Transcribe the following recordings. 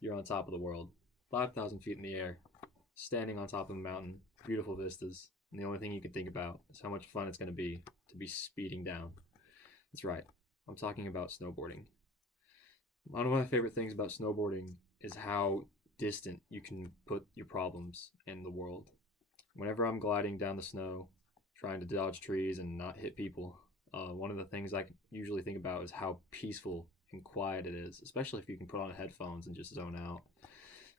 you're on top of the world, 5,000 feet in the air, standing on top of a mountain, beautiful vistas, and the only thing you can think about is how much fun it's going to be speeding down. That's right, I'm talking about snowboarding. One of my favorite things about snowboarding is how distant you can put your problems in the world. Whenever I'm gliding down the snow, trying to dodge trees and not hit people, one of the things I usually think about is how peaceful and quiet it is, especially if you can put on headphones and just zone out.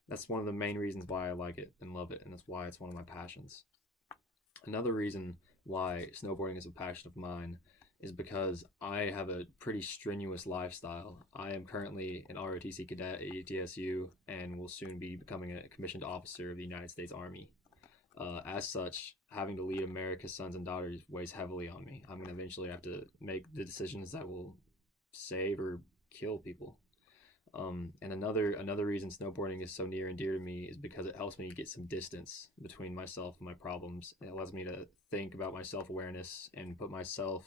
That's one of the main reasons why I like it and love it, and that's why it's one of my passions. Another reason why snowboarding is a passion of mine is because I have a pretty strenuous lifestyle. I am currently an ROTC cadet at ETSU and will soon be becoming a commissioned officer of the United States Army. As such, having to lead America's sons and daughters weighs heavily on me. I'm going to eventually have to make the decisions that will save or kill people. And another reason snowboarding is so near and dear to me is because it helps me get some distance between myself and my problems. It allows me to think about my self-awareness and put myself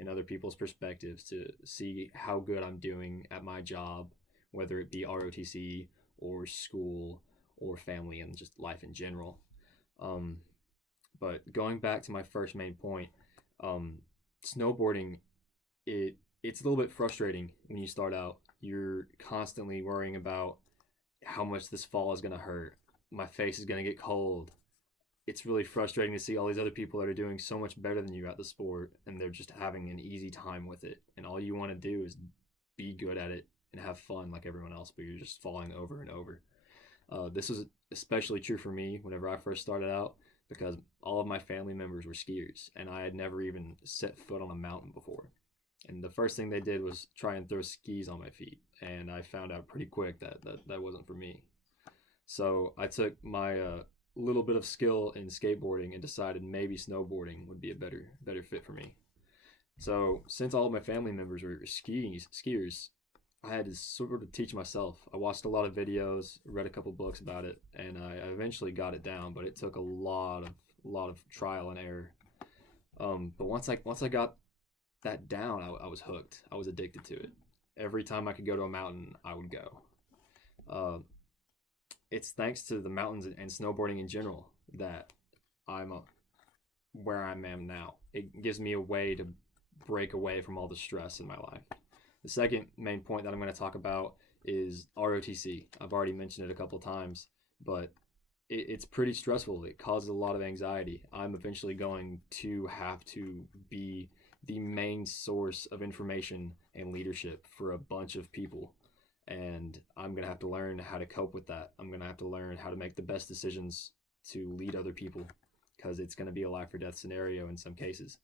in other people's perspectives to see how good I'm doing at my job, whether it be ROTC or school or family and just life in general. But going back to my first main point, snowboarding, it's a little bit frustrating when you start out. You're constantly worrying about how much this fall is going to hurt. My face is going to get cold. It's really frustrating to see all these other people that are doing so much better than you at the sport, and they're just having an easy time with it. And all you want to do is be good at it and have fun like everyone else, but you're just falling over and over. This was especially true for me whenever I first started out because all of my family members were skiers, and I had never even set foot on a mountain before. And the first thing they did was try and throw skis on my feet, and I found out pretty quick that wasn't for me. So I took my little bit of skill in skateboarding and decided maybe snowboarding would be a better fit for me. So since all of my family members were skiers, I had to sort of teach myself. I watched a lot of videos, read a couple books about it, and I eventually got it down. But it took a lot of trial and error. But once I got that down, I was hooked. I was addicted to it. Every time I could go to a mountain, I would go. It's thanks to the mountains and snowboarding in general that where I am now. It gives me a way to break away from all the stress in my life. The second main point that I'm going to talk about is ROTC. I've already mentioned it a couple times, but it's pretty stressful. It causes a lot of anxiety. I'm eventually going to have to be the main source of information and leadership for a bunch of people. And I'm going to have to learn how to cope with that. I'm going to have to learn how to make the best decisions to lead other people because it's going to be a life or death scenario in some cases.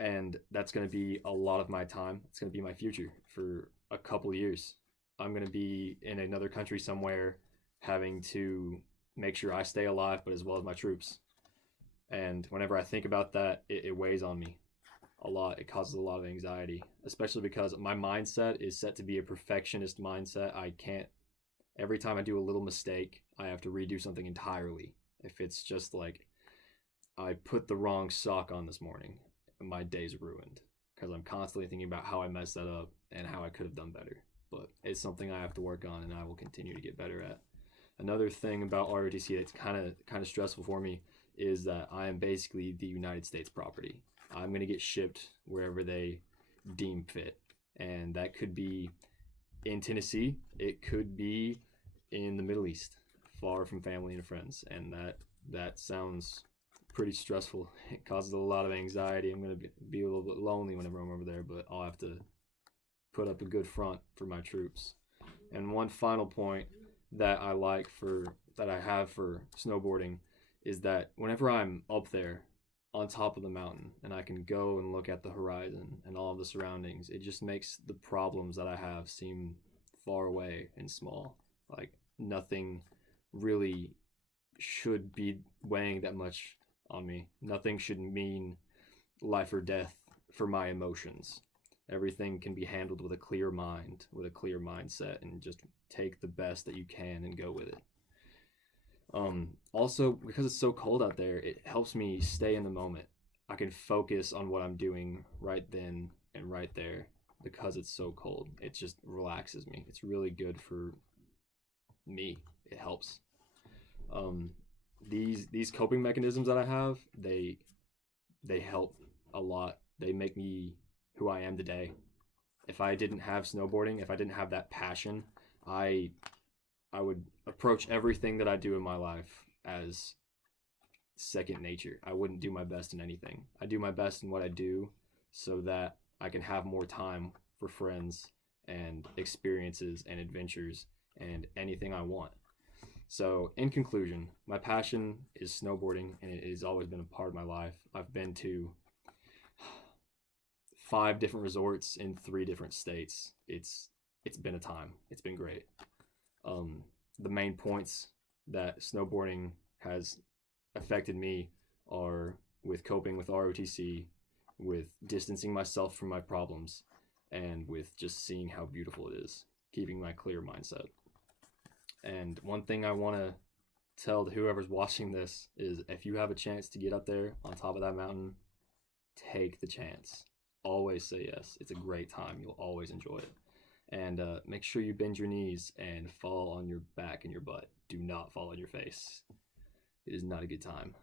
And that's going to be a lot of my time. It's going to be my future for a couple years. I'm going to be in another country somewhere having to make sure I stay alive, but as well as my troops. And whenever I think about that, it weighs on me a lot. It causes a lot of anxiety, especially because my mindset is set to be a perfectionist mindset. I can't, every time I do a little mistake, I have to redo something entirely. If it's just like, I put the wrong sock on this morning, my day's ruined because I'm constantly thinking about how I messed that up and how I could have done better. But it's something I have to work on and I will continue to get better at. Another thing about ROTC that's kind of stressful for me is that I am basically the United States property. I'm going to get shipped wherever they deem fit. And that could be in Tennessee. It could be in the Middle East, far from family and friends. And that sounds pretty stressful. It causes a lot of anxiety. I'm going to be a little bit lonely whenever I'm over there, but I'll have to put up a good front for my troops. And one final point that I have for snowboarding is that whenever I'm up there on top of the mountain and I can go and look at the horizon and all of the surroundings, it just makes the problems that I have seem far away and small. Like nothing really should be weighing that much on me. Nothing should mean life or death for my emotions. Everything can be handled with a clear mind, with a clear mindset, and just take the best that you can and go with it. Also, because it's so cold out there, it helps me stay in the moment. I can focus on what I'm doing right then and right there. because it's so cold. It just relaxes me. It's really good for me. It helps. Um, these coping mechanisms that I have, they help a lot. They make me who I am today. If I didn't have snowboarding, if I didn't have that passion, I I would approach everything that I do in my life as second nature. I wouldn't do my best in anything. I do my best in what I do so that I can have more time for friends and experiences and adventures and anything I want. So, in conclusion, my passion is snowboarding and it has always been a part of my life. I've been to 5 different resorts in 3 different states. It's been a time. It's been great. Um, the main points that snowboarding has affected me are with coping with ROTC, with distancing myself from my problems, and with just seeing how beautiful it is, keeping my clear mindset. And one thing I want to tell to whoever's watching this is if you have a chance to get up there on top of that mountain, take the chance. Always say yes. It's a great time. You'll always enjoy it. And make sure you bend your knees and fall on your back and your butt. Do not fall on your face. It is not a good time.